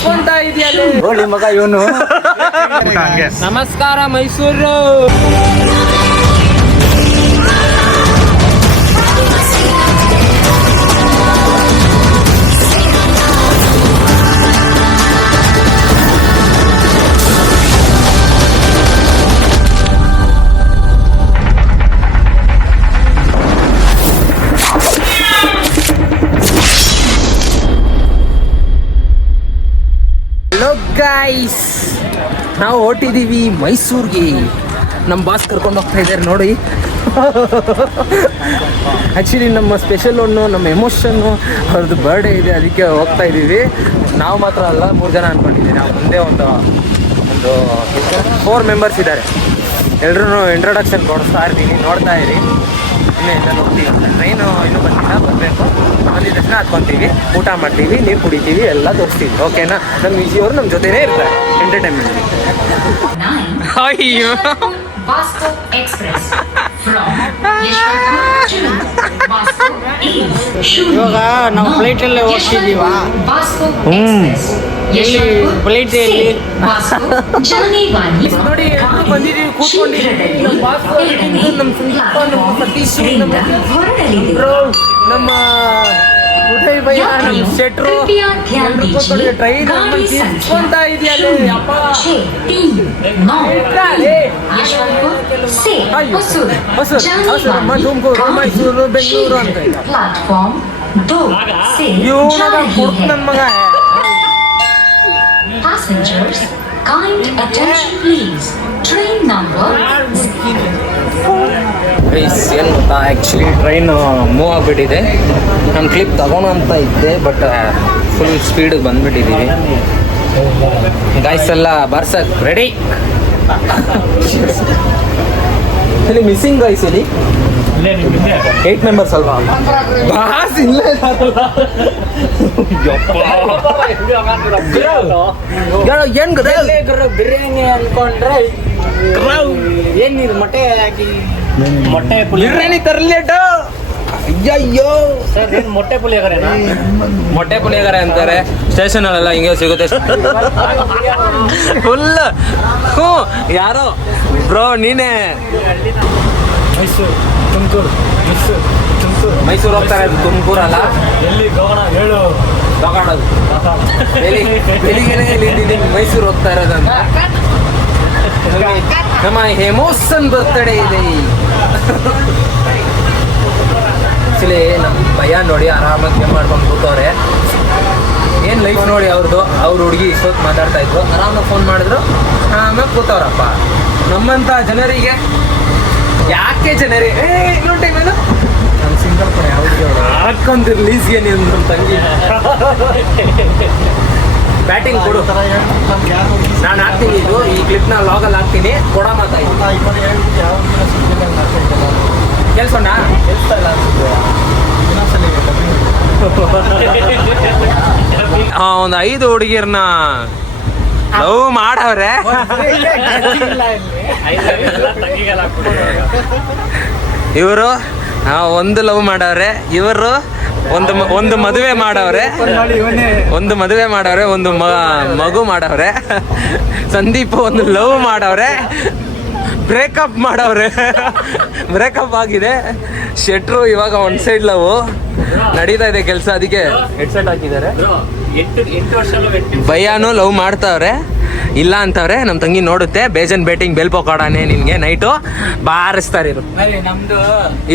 ಕಿತ್ಕೊಂತ ಇದೆಯಲ್ಲ ಹೋಳಿ ಮಗ ಇವನು. ನಮಸ್ಕಾರ ಮೈಸೂರು. ಗೈಸ್, ನಾವು ಹೊರಟಿದ್ದೀವಿ ಮೈಸೂರಿಗೆ. ನಮ್ಮ ಬಾಸ್ ಕರ್ಕೊಂಡು ಹೋಗ್ತಾ ಇದ್ದಾರೆ ನೋಡಿ. ಆ್ಯಕ್ಚುಲಿ ನಮ್ಮ ಸ್ಪೆಷಲ್ ಒನ್ನು, ನಮ್ಮ ಎಮೋಷನ್ನು, ಅವ್ರದ್ದು ಬರ್ಡೇ ಇದೆ, ಅದಕ್ಕೆ ಹೋಗ್ತಾ ಇದ್ದೀವಿ. ನಾವು ಮಾತ್ರ ಅಲ್ಲ, 3 ಜನ ಅಂದ್ಕೊಂಡಿದ್ದೀವಿ. ನಾವು ಮುಂದೆ ಒಂದು 4 ಮೆಂಬರ್ಸ್ ಇದ್ದಾರೆ. ಎಲ್ರೂ ಇಂಟ್ರೊಡಕ್ಷನ್ ಕೊಡಿಸ್ತಾ ಇರ್ತೀನಿ, ನೋಡ್ತಾ ಇರಿ. ಇನ್ನೂ ಎಲ್ಲ ಹೋಗ್ತೀವಿ. ಟ್ರೈನು ಇನ್ನೂ ಬಂದಿಲ್ಲ, ಬರಬೇಕು. ಬಂದಿದ್ದ ತಕ್ಷಣ ಹತ್ಕೊತೀವಿ, ಊಟ ಮಾಡ್ತೀವಿ, ನೀರು ಕುಡಿತೀವಿ, ಎಲ್ಲ ತೋರಿಸ್ತೀವಿ. ಓಕೆನಾ? ನಮ್ಮ ವಿಜಿಯವರು ನಮ್ಮ ಜೊತೆನೇ ಇರ್ತಾರೆ ಎಂಟರ್ಟೈನ್ಮೆಂಟ್. ಅಯ್ಯೋ, ಇವಾಗ ನಾವು ಫ್ಲೈಟಲ್ಲೇ ಹೋಗ್ತಿದ್ದೀವ. ಫ್ಲೈಟ್ ಎಲ್ಲಿ ನೋಡಿ, ಬಂದಿದ್ದೀವಿ, ಕೂತ್ಕೊಂಡಿದ್ದೀವಿ. ನಮ್ಮ ಸಂದೀಪ, ನಮ್ಮ ಸತೀಶ್, ನಮ್ಮ ಉದಯ್ ಭಯ್ಯ, ನಮ್ಮ ಶೆಟ್ರು, ಟ್ರೈನ್ ಕಿತ್ಕೊಂತ ಇದೆಯಲ್ಲ. ಅಪ್ಪ ಹೊಸೂರು, ತುಮಕೂರು, ಮೈಸೂರು, ಬೆಂಗಳೂರು ಅಂತ ಇವನಾಗ ಕೊಡ್ತು ನನ್ನ ಮಗ. Passengers, kind attention please. Train number. ಏನು ಗೊತ್ತಾ, ಆ್ಯಕ್ಚುಲಿ ಟ್ರೈನು ಮೂವ್ ಆಗಿಬಿಟ್ಟಿದೆ. ನಾನು ಕ್ಲಿಪ್ ತಗೋಣ ಅಂತ ಇದ್ದೆ, ಬಟ್ ಫುಲ್ ಸ್ಪೀಡಿಗೆ ಬಂದುಬಿಟ್ಟಿದ್ದೀವಿ. ಗಾಯ್ಸ್ ಎಲ್ಲ ಬರ್ಸಕ್ ರೆಡಿ. ಇಲ್ಲಿ ಮಿಸ್ಸಿಂಗ್ ಗಾಯ್ಸ್, ಇಲ್ಲಿ 8 ಮೆಂಬರ್ಸ್ ಅಲ್ವಾ? ಬಾಸ್ ಇಲ್ಲ. ಏನು ಬಿರಿಯಾನಿ ಅನ್ಕೊಂಡ್ರೆ ಏನಿದು ಮೊಟ್ಟೆ ಹಾಕಿ ಬಿರಿಯಾನಿ ತರ್ಲೇಟ. ಅಯ್ಯಯ್ಯೋ ಸರ್, ಏನು ಮೊಟ್ಟೆ ಪುಳಿಯೋಗರೆನಾ? ಮೊಟ್ಟೆ ಪುಳಿಯೋಗರೆ ಅಂತಾರೆ ಸ್ಟೇಷನಲ್ಲೆಲ್ಲ, ಹಿಂಗೆ ಸಿಗುತ್ತೆ ಫುಲ್. ಹ್ಞೂ, ಯಾರೋ ಬ್ರೋ ನೀನೇ. ಮೈಸೂರು, ತುಮಕೂರು, ಮೈಸೂರು ಹೋಗ್ತಾರೆ, ತುಮಕೂರಲ್ಲ. ಎಲ್ಲಿ ಗೋಣ ಹೇಳು. ತಗೊಳೋದು ಬೆಳಿಗ್ಗೆ ಮೈಸೂರು ಹೋಗ್ತಾ ಇರೋದಂತ. ನಮ್ಮ ಎಮೋಷನ್ ಬರ್ತಡೇ ಇದೆ. ಆ್ಯಕ್ಚುಲಿ ನಮ್ಮ ಭಯ ನೋಡಿ ಆರಾಮಾಗಿ ಗೇಮ್ ಮಾಡ್ಕೊಂಡು ಕೂತವ್ರೆ. ಏನು ಲೈಫ್ ನೋಡಿ ಅವ್ರದ್ದು. ಅವ್ರ ಹುಡುಗಿ ಇಷ್ಟೊತ್ತು ಮಾತಾಡ್ತಾ ಇದ್ರು, ಆರಾಮಾಗಿ ಫೋನ್ ಮಾಡಿದ್ರು, ಆಮೇಲೆ ಕೂತವ್ರಪ್ಪ. ನಮ್ಮಂಥ ಜನರಿಗೆ ಯಾಕೆ ಜನರಿಗೆ ಇನ್ನೊಂದು ಟೈಮ್ ಏನು ನಾನು ಸಿಂಗಲ್ ಪಡೆ ಅವ್ರಿಗೆ ಹಾಕೊಂತಿರ್ ಲೀಸ್ಗೆ ನೀವು ನಮ್ಮ ತಂಗಿ ಬ್ಯಾಟಿಂಗ್ ಕೊಡು. ನಾನು ಹಾಕ್ತೀನಿ, ಇದು ಈ ಕ್ಲಿಪ್ನ ಲಾಗಲ್ಲಿ ಹಾಕ್ತೀನಿ, ಕೊಡ ಮಾತಾಯ್ತು. ಕೆಲ್ಸಣ್ಣ ಒಂದು 5 ಹುಡುಗಿರ್ನ ಲವ್ ಮಾಡವ್ರೆ. ಇವರು ಒಂದು ಲವ್ ಮಾಡವ್ರೆ, ಇವರು ಒಂದು ಮದುವೆ ಮಾಡವ್ರೆ, ಒಂದು ಮಗು ಮಾಡವ್ರೆ. ಸಂದೀಪ್ ಒಂದು ಲವ್ ಮಾಡವ್ರೆ, ಬ್ರೇಕಪ್ ಮಾಡವ್ರೆ, ಬ್ರೇಕಪ್ ಆಗಿದೆ. ಶೆಟ್ರು ಇವಾಗ ಒಂದು ಸೈಡ್ ಲವ್ ನಡೀತಾ ಇದೆ ಕೆಲಸ, ಅದಕ್ಕೆ ಹೆಡ್ಸೆಟ್ ಹಾಕಿದ್ದಾರೆ. ಭಯ್ಯಾನು ಲವ್ ಮಾಡ್ತಾವ್ರೆ, ಇಲ್ಲ ಅಂತವ್ರೆ. ನಮ್ಮ ತಂಗಿ ನೋಡುತ್ತೆ, ಬೇಜನ್ ಬೇಟಿಂಗ್ ಬೆಲ್ ಪಕೋಡಾನೆ ನಿನ್ಗೆ ನೈಟು ಬಾರಿಸ್ತಾರೆ.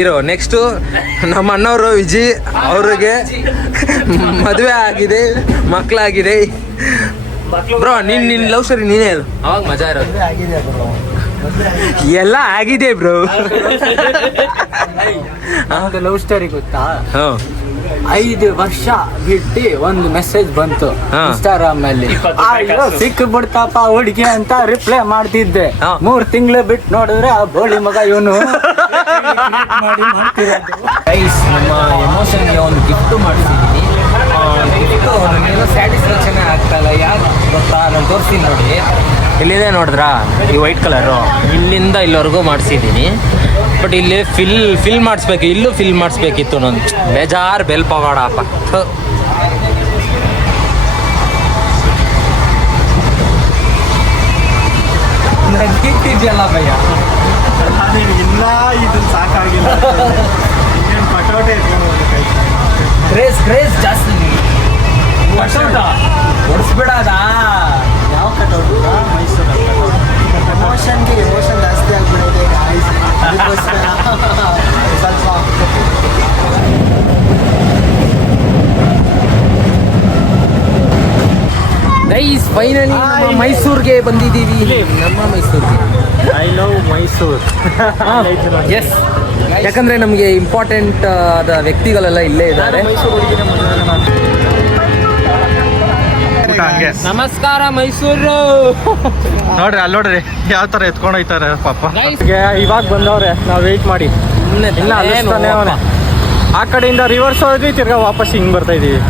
ಇರೋ ನೆಕ್ಸ್ಟು ನಮ್ಮ ಅಣ್ಣವರು ವಿಜಿ, ಅವ್ರಿಗೆ ಮದುವೆ ಆಗಿದೆ, ಮಕ್ಕಳಾಗಿದೆ. ಬ್ರೋ ನಿನ್ನ ಲವ್ ಸ್ಟೋರಿ ನೀನೇ ಹೇಳು, ಅವಾಗ ಮಜಾ ಇರೋದು. ಎಲ್ಲ ಆಗಿದೆ ಬ್ರೋ. ಲವ್ ಸ್ಟೋರಿ ಗೊತ್ತಾ? ಹ್ಞೂ, 5 ವರ್ಷ ಬಿಟ್ಟು ಒಂದು ಮೆಸೇಜ್ ಬಂತು ಇನ್ಸ್ಟಾಗ್ರಾಮ್ ಅಲ್ಲಿ, ಸಿಕ್ಕ ಬಿಡ್ತಪ್ಪ ಹುಡುಗಿ ಅಂತ ರಿಪ್ಲೈ ಮಾಡ್ತಿದ್ದೆ. 3 ತಿಂಗಳು ಬಿಟ್ಟು ನೋಡಿದ್ರೆ ಆ ಬೋಳಿ ಮಗ ಇವನು. ನಮ್ಮ ಎಮೋಷನ್ಗೆ ಒಂದು ಗಿಫ್ಟ್ ಮಾಡಿಸಿದ್ದೀನಿ. ಗಿಫ್ಟು ನನಗೇನೋ ಸ್ಯಾಟಿಸ್ಫ್ಯಾಕ್ಷನ್ ಆಗ್ತಾಯಿಲ್ಲ. ಯಾಕೆ ಗೊತ್ತಾ, ನಾನು ತೋರಿಸ್ತೀನಿ ನೋಡಿ. ಇಲ್ಲಿದೆ ನೋಡಿದ್ರಾ, ಈ ವೈಟ್ ಕಲರು, ಇಲ್ಲಿಂದ ಇಲ್ಲಿವರೆಗೂ ಮಾಡಿಸಿದ್ದೀನಿ. ಬಟ್ ಇಲ್ಲಿ ಫಿಲ್ ಮಾಡಿಸ್ಬೇಕು, ಇಲ್ಲೂ ಫಿಲ್ ಮಾಡಿಸ್ಬೇಕಿತ್ತು. ನಾನು ಬೇಜಾರು ಬೆಲ್ ಪಗೋಡಪ್ಪ. ಇದೆಯಲ್ಲ ಭಯ್ಯ. ಇಲ್ಲ ಇದು ಸಾಕಾಗಿಲ್ಲ ಇನ್ನೇನು ಪಟೋಟೆ ಎತ್ಕೊಂಡು ಕೈ ಕ್ರೇಜ್ ಜಾಸ್ತಿ ಹೊಡಿಸ್ಬೇಡ ಅದಾ. ಯಾವ ಕಟೌಟು ಮೈಸೂರಲ್ಲಿ ಎಮೋಷನ್ಗೆ ಎಮೋಷನ್ ಜಾಸ್ತಿ ಆಗಿಬಿಡೋದೆ ಅದಕ್ಕೋಸ್ಕರ ಸ್ವಲ್ಪ ಗೈಸ್ ಫೈನಲಿ ಮೈಸೂರಿಗೆ ಬಂದಿದ್ದೀವಿ. ನಮ್ಮ ಮೈಸೂರಿಗೆ ಐ ಲವ್ ಮೈಸೂರು. ಎಸ್, ಯಾಕಂದ್ರೆ ನಮಗೆ ಇಂಪಾರ್ಟೆಂಟ್ ಆದ ವ್ಯಕ್ತಿಗಳೆಲ್ಲ ಇಲ್ಲೇ ಇದ್ದಾರೆ. ಮೈಸೂರು ಹಂಗೆ ನಮಸ್ಕಾರ ಮೈಸೂರು. ನೋಡ್ರಿ ಅಲ್ಲಿ ನೋಡ್ರಿ ಯಾವ ತರ ಎತ್ಕೊಂಡು ಹೋಯ್ತಾರೆ ಪಾಪ. Guys, ಇವಾಗ ಬಂದವ್ರೆ ನಾವು ವೆಯ್ಟ್ ಮಾಡಿ ಇನ್ನ ಅಲ್ಲಿಸ್ತಾನೆ ಅವನೇ. ಆ ಕಡೆಯಿಂದ ರಿವರ್ಸ್ ಹೋದ್ವಿ ತಿರ್ಗಾ ವಾಪಸ್ ಹಿಂಗ್ ಬರ್ತಾ ಇದೀವಿ.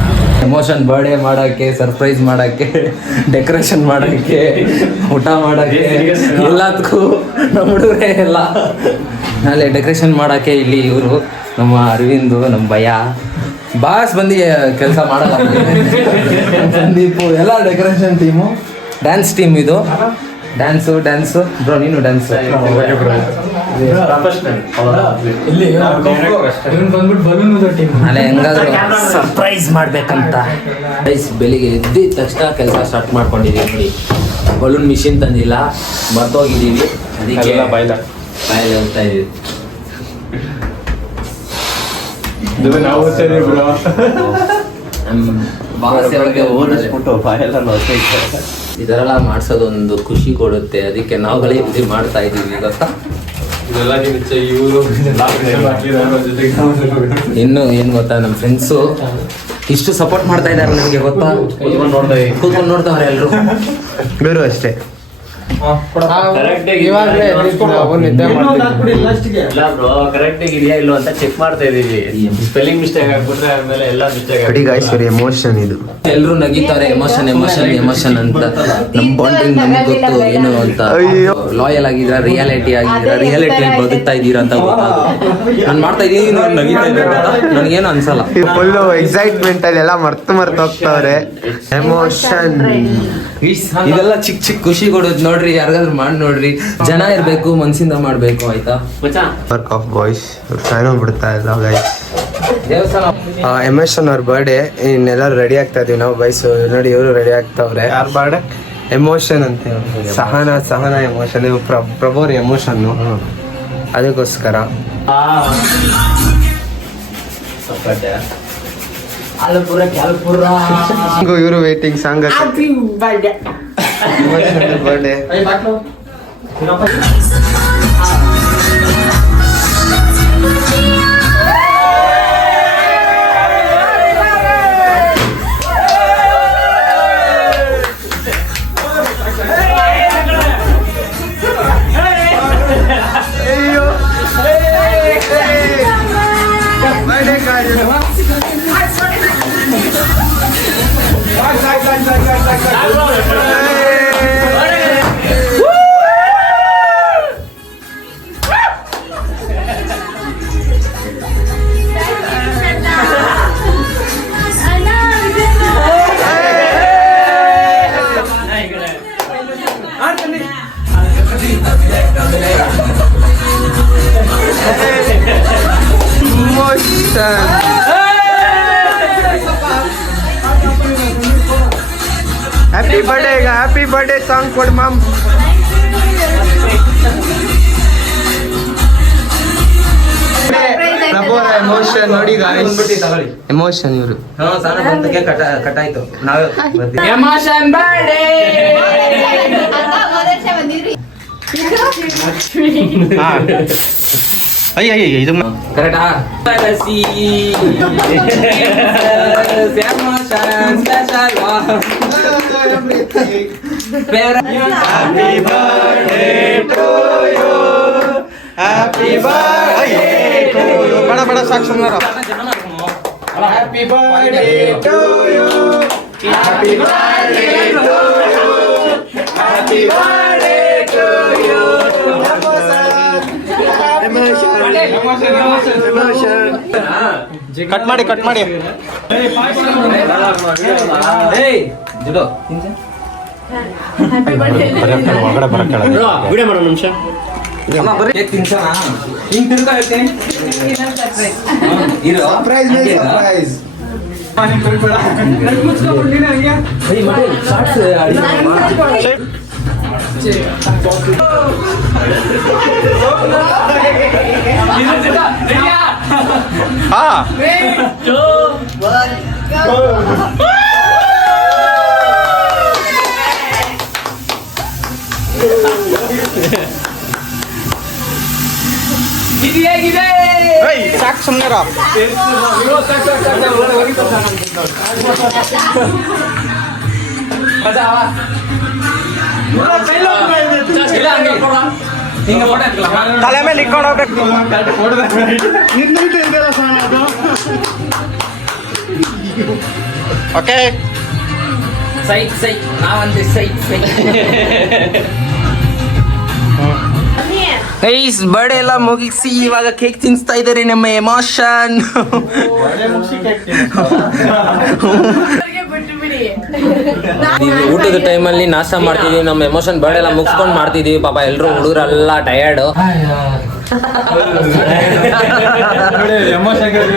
ಎಮೋಷನ್ ಬರ್ಡೇ ಮಾಡೋಕ್ಕೆ, ಸರ್ಪ್ರೈಸ್ ಮಾಡೋಕ್ಕೆ, ಡೆಕೋರೇಷನ್ ಮಾಡೋಕ್ಕೆ, ಊಟ ಮಾಡೋಕ್ಕೆ, ಎಲ್ಲದಕ್ಕೂ ನಮ್ಮ ಹುಡುಗರೇ ಎಲ್ಲ. ನಾಳೆ ಡೆಕೋರೇಷನ್ ಮಾಡೋಕ್ಕೆ ಇಲ್ಲಿ ಇವರು ನಮ್ಮ ಅರವಿಂದು, ನಮ್ಮ ಭಯ ಬಾಸ್ ಬಂದು ಕೆಲಸ ಮಾಡಲ್ಲ. ಸಂದೀಪು ಎಲ್ಲ ಡೆಕೋರೇಷನ್ ಟೀಮು, ಡ್ಯಾನ್ಸ್ ಟೀಮ್ ಇದು. ಡ್ಯಾನ್ಸು ಬ್ರೋ, ನೀನು ಡ್ಯಾನ್ಸ್ ನಾಳೆ ಹೆಂಗಾದ್ರು ಸರ್ಪ್ರೈಸ್ ಮಾಡ್ಬೇಕಂತ ಗೈಸ್ ಬೆಳಿಗ್ಗೆ ಎದ್ದಿದ ತಕ್ಷಣ ಕೆಲಸ ಸ್ಟಾರ್ಟ್ ಮಾಡ್ಕೊಂಡಿದ್ದೀವಿ. ನೋಡಿ, ಬಲೂನ್ ಮಿಷಿನ್ ತಂದಿಲ್ಲ, ಮರ್ತೋಗಿದ್ದೀವಿ, ಅದಕ್ಕೆ ಬಾಯಲ್ಲಿ ಹೋಗ್ತಾ ಇದೀವಿ. ಇದರೆಲ್ಲ ಮಾಡ್ಸೋದೊಂದು ಖುಷಿ ಕೊಡುತ್ತೆ, ಅದಕ್ಕೆ ನಾವುಗಳೇ ಇದು ಮಾಡ್ತಾ ಇದೀವಿ ಗೊತ್ತಾ. ಇನ್ನು ಏನು ಗೊತ್ತಾ, ನಮ್ಮ ಫ್ರೆಂಡ್ಸು ಇಷ್ಟು ಸಪೋರ್ಟ್ ಮಾಡ್ತಾ ಇದ್ದಾರೆ ನನಗೆ ಗೊತ್ತಾ. ಕೂತ್ಕೊಂಡು ನೋಡ್ತಾವ್ರೆ ಎಲ್ರು. ಬೇರು ಅಷ್ಟೇ. ಇದೆಯಾ ಇಲ್ಲೋ ಅಂತ ಚೆಕ್ ಮಾಡ್ತಾ ಇದೀವಿ. ಸ್ಪೆಲ್ಲಿಂಗ್ ಮಿಸ್ಟೇಕ್ ಆಗ್ಬಿಟ್ರೆ ಆಮೇಲೆ ಎಲ್ಲ ಮಿಸ್ಟೇಕ್. ಎಮೋಷನ್ ಇದು ಎಲ್ರು ನಗಿತಾರೆ, ಎಮೋಷನ್ ಅಂತ. ನಮ್ ಬಾಂಡಿಂಗ್ ನಮ್ಗೆ ಗೊತ್ತು ಏನು ಅಂತ. ಲಾಯಲ್ ಆಗಿದ್ರ, ರಿಯಾಲಿಟಿ ಬದುಕ್ತಾ ಇದೀರಾ ಅಂತ ಗೊತ್ತಾಗುತ್ತೆ. ನಾನು ಮಾಡ್ತಾ ಇದೀನಿ, ನಗಿತಾ ಇದ್ದಾರೆ ಗೊತ್ತಾ, ನನಗೇನು ಅನ್ಸಲ್ಲ. ಫುಲ್ ಎಕ್ಸೈಟ್ಮೆಂಟ್ ಅಲ್ಲಿ ಎಲ್ಲ ಮರ್ತು ಹೋಗ್ತಾವ್ರೆ. ಎಮೋಷನ್ ಇದೆಲ್ಲ ಚಿಕ್ಕ ಚಿಕ್ಕ ಖುಷಿ ಕೊಡೋದು ನೋಡ್ರಿ, ಯಾರಿಗಾದ್ರು ಮಾಡಿ ನೋಡ್ರಿ. ಜನ ಇರ್ಬೇಕು, ಮನ್ಸಿಂದ ಮಾಡ್ಬೇಕು, ಆಯ್ತಾ. ವರ್ಕ್ ಆಫ್ ಬಾಯ್ಸ್ ಫ್ಯಾನ್ ಬಿಡ್ತಾ ಇಲ್ಲ ಗೈಸ್. ದೇವಸ್ಥಾನ ಎಮೋಷನ್ ಅವ್ರ ಬರ್ಡೇ, ಇನ್ನೆಲ್ಲರೂ ರೆಡಿ ಆಗ್ತಾ ಇದೀವಿ ನಾವು ಬಾಯ್ಸ್. ನೋಡಿ ಇವರು ರೆಡಿ ಆಗ್ತಾವ್ರೆ. ಯಾರ ಬರ್ಡೇ? ಎಮೋಷನ್ ಅಂತ ಸಹನ ಎಮೋಷನ್, ಪ್ರಭೋರ್ ಎಮೋಷನ್. ಅದಕ್ಕೋಸ್ಕರ ಇವರು waiting song birthday. Happy birthday song ಕೊಡ್ ಮಾಮ್. ಪ್ರಭೋರ ಎಮೋಷನ್ ನೋಡಿ ಗಾಯ್ಸ್, ಎಮೋಷನ್ ಇವರು. ಕಟ್ಟಾಯ್ತು ನಾವೇ ಅಯ್ಯ ಇದು ಕರೆಕ್ಟಾ. ಬಡ ಸಾಕ್ಷಿ happy birthday to you, happy birthday to you, happy birthday to you. Cut ಮಾಡಿ ಒಳಗಡೆ ಬರಕ್ಕೆ ವಿಡಿಯೋ ಮಾಡೋ ನಿಮಿಷ ಕೇಕ್ ತಿನ್ಸೋಣ ಹಿಂಗ್ ತಿರ್ಗಾ ಹೇಳ್ತೀನಿ ಇರೋ ಸರ್ಪ್ರೈಸ್ ಸಾಕು ಸುಮ್ಮನೆ ತಲೆ ಮೇಲೆ ಇಟ್ಕೊಂಡು ಹೋಗ್ಬೇಕು ಓಕೆ ಸೈಕ್ ಸೈಕ್ ನಾವಂದೆ ಸೈಕ್ ಸೈಕ್ ಗೈಸ್ ಬರ್ಡೇ ಎಲ್ಲ ಮುಗಿಸಿ ಇವಾಗ ಕೇಕ್ ತಿನ್ಸ್ತಾ ಇದ್ದಾರೆ ನಮ್ಮ ಎಮೋಷನ್. ಊಟದ ಟೈಮಲ್ಲಿ ನಾಷ್ಟ ಮಾಡ್ತಿದೀವಿ, ನಮ್ಮ ಎಮೋಷನ್ ಬರ್ಡೇ ಎಲ್ಲ ಮುಗಿಸ್ಕೊಂಡು ಮಾಡ್ತಿದೀವಿ. ಪಾಪ ಎಲ್ರು ಹುಡುಗರೆಲ್ಲ ಟಯರ್ಡ್.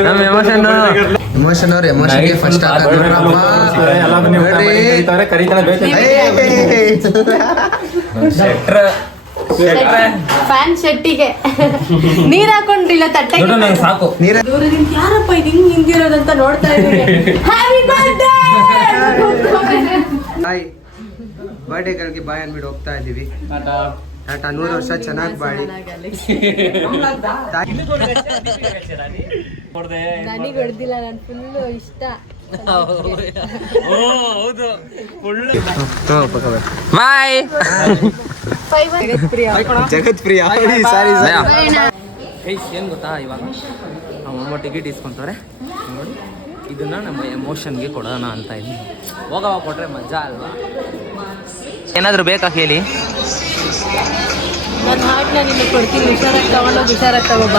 ನಮ್ಮ ಎಮೋಷನ್ ಅವ್ರ ಎಮೋಷನ್ಗೆ ಫಸ್ಟ್ ಫ್ಯಾನ್ ಶೆಟ್ಟಿಗೆ ನೀರ್ ಹಾಕೊಂಡಿಲ್ಲ ತಟ್ಟೆ ಸಾಕು. ದೂರದಿಂದ ಯಾರಪ್ಪ ಇದು ಹಿಂಗ್ ನಿಂತಿರೋದಂತ ನೋಡ್ತಾ ಇದ್ದೀನಿ. ಹ್ಯಾಪಿ ಬರ್ತ್ಡೇ ಬಾಯ್ ಬರ್ಡೇಗಳಿಗೆ ಬಾಯ್ ಅಂದ್ಬಿಟ್ಟು ಹೋಗ್ತಾ ಇದ್ದೀವಿ. ಟಾಟಾ 100 ವರ್ಷ ಚೆನ್ನಾಗಿ ಬಾಳಿ. ನನಗೆ ಹೊಡೆದಿಲ್ಲ, ನಾನು ಫುಲ್ಲು ಇಷ್ಟ. ಬಾಯ್ ಜಗತ್ ಪ್ರಿಯ ಸಾರಿ ಏನ್ ಗೊತ್ತಾ, ಇವಾಗ ನಮ್ಮಮ್ಮ ಟಿಕೆಟ್ ಇಸ್ಕೊಂತಾರೆ ನೋಡಿ, ಇದನ್ನ ನಮ್ಮ ಎಮೋಷನ್ಗೆ ಕೊಡೋಣ ಅಂತ ಇದ್ದೀನಿ. ಹೋಗವ ಕೊಟ್ರೆ ಮಜಾ ಅಲ್ವಾ? ಏನಾದರೂ ಬೇಕಾ ಹೇಳಿ? ನನ್ನ ಹಾರ್ಟ್ನ ನಿಮಗೆ ಕೊಡ್ತೀನಿ, ಹುಷಾರಾಗಿ ತಗೊಂಡೋಗಿ ಹುಷಾರಾಗಿ ತಗೋಬ.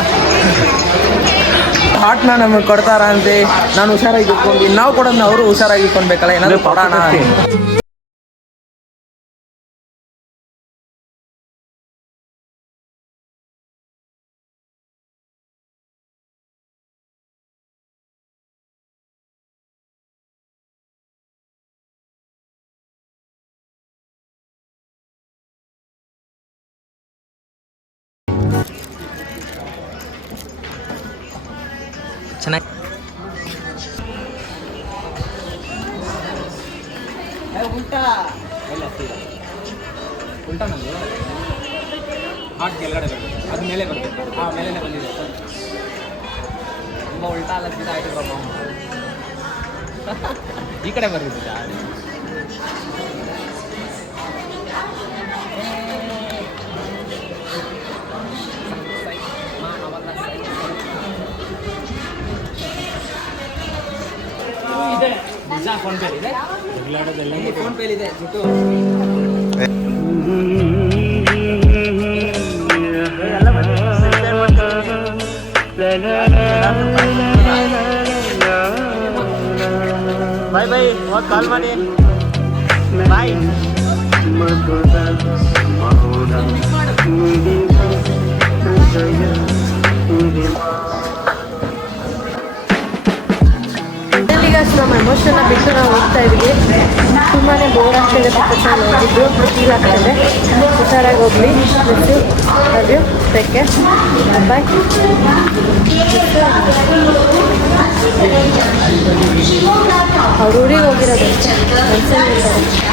ಹಾರ್ಟ್ನ ನಮಗೆ ಕೊಡ್ತಾರ ಅಂತೆ, ನಾನು ಹುಷಾರಾಗಿ ಇಟ್ಕೊಂಡು, ನಾವು ಕೊಡೋದನ್ನ ಅವರು ಹುಷಾರಾಗಿ ಇಟ್ಕೊಳ್ಬೇಕಲ್ಲ, ಏನಾದರೂ ಕೊಡೋಣ. ಚೆನ್ನಾಗಿ ಉಲ್ಟಾ ನಂದು ಹಾಟ್ ಕೆಳಗಡೆ ಬರಬೇಕು, ಅದು ಮೇಲೆ ಬರಬೇಕು. ಮೇಲೆನೇ ಬಂದಿದೆ, ತುಂಬ ಉಲ್ಟಾ ಅಲ್ಲ ಸೀದಾ ಆಯ್ತು ಪಾಪ. ಈ ಕಡೆ ಬರ್ತಿದ್ದ ಫೋನ್ ಪೇ ಇದೆ, ಫೋನ್ ಪೇ ಇದೆ ಜುಟ್ಟು. ಬಾಯ್ ಬಾಯ್, ಹೋಗಿ ಕಾಲ್ ಮಾಡಿ ಬಾಯ್. ಈಗ ನಮ್ಮ ಎಮೋಷನ್ನ ಬಿಟ್ಟು ನಾವು ಹೋಗ್ತಾ ಇದ್ವಿ. ತುಂಬಾ ಬೋರ್ ಆಗ್ತಾಯಿದೆ, ಪಕ್ಕದಲ್ಲಿ ಹೋಗಿದ್ದು ಫೀಲ್ ಆಗ್ತಾಯಿದೆ. ಹುಷಾರಾಗಿ ಹೋಗ್ಲಿ. ಲವ್ ಯು, ಟೇಕ್ ಕೇರ್, ಬಾಯ್. ಅವ್ರ ಊರಿಗೆ ಹೋಗಿರೋದು ಮನ್ಸಲ್ಲಿ